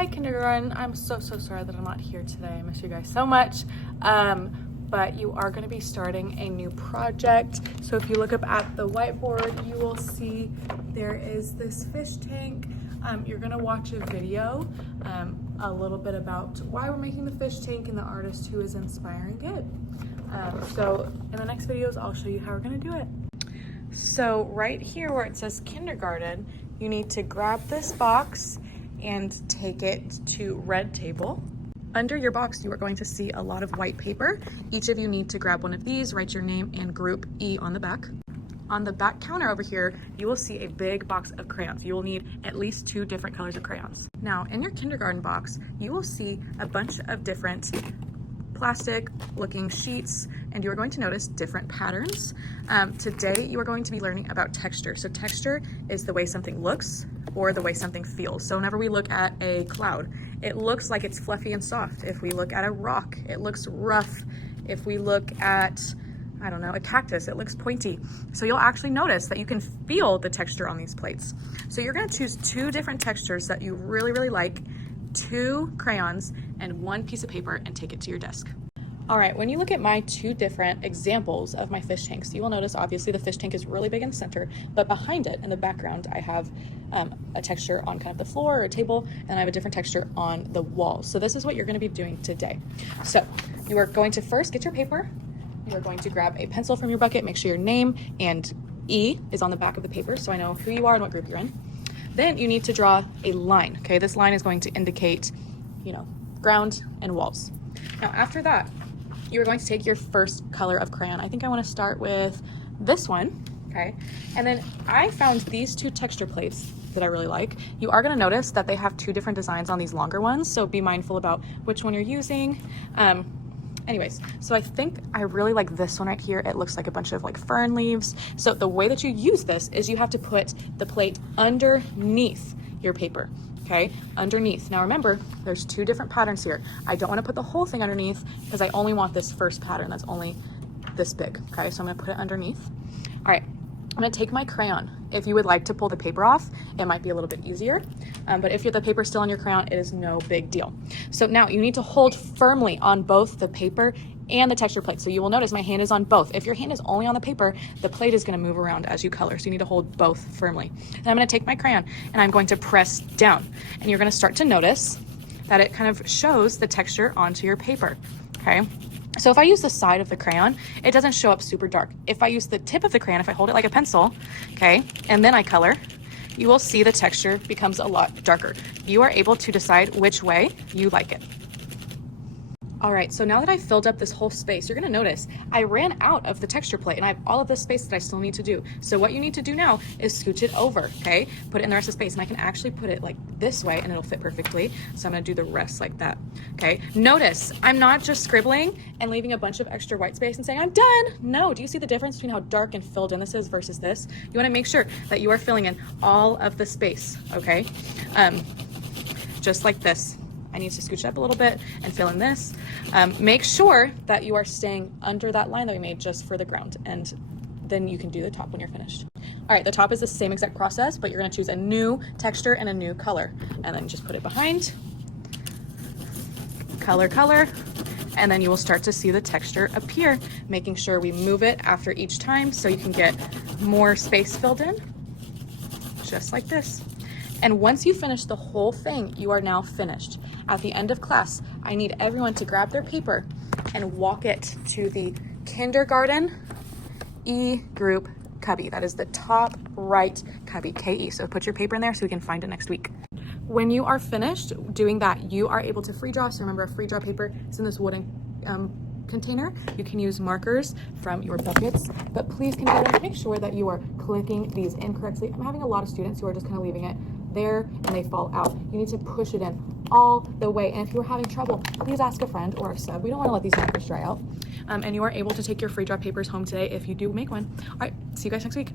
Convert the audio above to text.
Hi kindergarten, I'm so sorry that I'm not here today. I miss you guys so much. But you are going to be starting a new project. So if you look up at the whiteboard, you will see there is this fish tank. You're going to watch a video a little bit about why we're making the fish tank and the artist who is inspiring it. So in the next videos, I'll show you how we're going to do it. So right here where it says kindergarten, you need to grab this box and take it to red table. Under your box, you are going to see a lot of white paper. Each of you need to grab one of these, write your name and group E on the back. On the back counter over here, you will see a big box of crayons. You will need at least 2 different colors of crayons. Now, in your kindergarten box, you will see a bunch of different plastic looking sheets, and you are going to notice different patterns. Today, you are going to be learning about texture. So texture is the way something looks or the way something feels. So whenever we look at a cloud, it looks like it's fluffy and soft. If we look at a rock, it looks rough. If we look at, I don't know, a cactus, it looks pointy. So you'll actually notice that you can feel the texture on these plates. So you're gonna choose 2 different textures that you really like, 2 crayons and 1 piece of paper, and take it to your desk. All right, when you look at my 2 different examples of my fish tanks, you will notice obviously the fish tank is really big in the center, but behind it in the background, I have a texture on kind of the floor or a table, and I have a different texture on the walls. So this is what you're gonna be doing today. So you are going to first get your paper. You are going to grab a pencil from your bucket, make sure your name and E is on the back of the paper so I know who you are and what group you're in. Then you need to draw a line, okay? This line is going to indicate, ground and walls. Now after that, you're going to take your first color of crayon. I think I want to start with this one, okay? And then I found these 2 texture plates that I really like. You are going to notice that they have 2 different designs on these longer ones, so be mindful about which one you're using. Anyways, so I think I really like this one right here. It looks like a bunch of like fern leaves. So the way that you use this is you have to put the plate underneath your paper. Okay, underneath. Now remember, there's 2 different patterns here. I don't want to put the whole thing underneath because I only want this first pattern that's only this big. Okay, so I'm going to put it underneath. All right, I'm going to take my crayon. If you would like to pull the paper off, it might be a little bit easier. But if the paper's still on your crayon, it is no big deal. So now you need to hold firmly on both the paper and the texture plate. So you will notice my hand is on both. If your hand is only on the paper, the plate is going to move around as you color. So you need to hold both firmly. Then I'm going to take my crayon and I'm going to press down. And you're going to start to notice that it kind of shows the texture onto your paper. Okay. So if I use the side of the crayon, it doesn't show up super dark. If I use the tip of the crayon, if I hold it like a pencil, okay, and then I color, you will see the texture becomes a lot darker. You are able to decide which way you like it. All right, so now that I've filled up this whole space, you're gonna notice I ran out of the texture plate and I have all of this space that I still need to do. So what you need to do now is scooch it over, okay? Put it in the rest of the space, and I can actually put it like this way and it'll fit perfectly. So I'm gonna do the rest like that, okay? Notice, I'm not just scribbling and leaving a bunch of extra white space and saying, I'm done. No, do you see the difference between how dark and filled in this is versus this? You wanna make sure that you are filling in all of the space, okay? Just like this. I need to scooch up a little bit and fill in this. Make sure that you are staying under that line that we made just for the ground, and then you can do the top when you're finished. All right, the top is the same exact process, but you're gonna choose a new texture and a new color, and then just put it behind, color, and then you will start to see the texture appear, making sure we move it after each time so you can get more space filled in, just like this. And once you finish the whole thing, you are now finished. At the end of class, I need everyone to grab their paper and walk it to the kindergarten E group cubby. That is the top right cubby, KE. So put your paper in there so we can find it next week. When you are finished doing that, you are able to free draw. So remember, a free draw paper is in this wooden container. You can use markers from your buckets, but please consider make sure that you are clicking these in correctly. I'm having a lot of students who are just kind of leaving it there and they fall out. You need to push it in all the way. And if you're having trouble, please ask a friend or a sub. We don't want to let these markers dry out. And you are able to take your free draw papers home today if you do make one. All right, see you guys next week.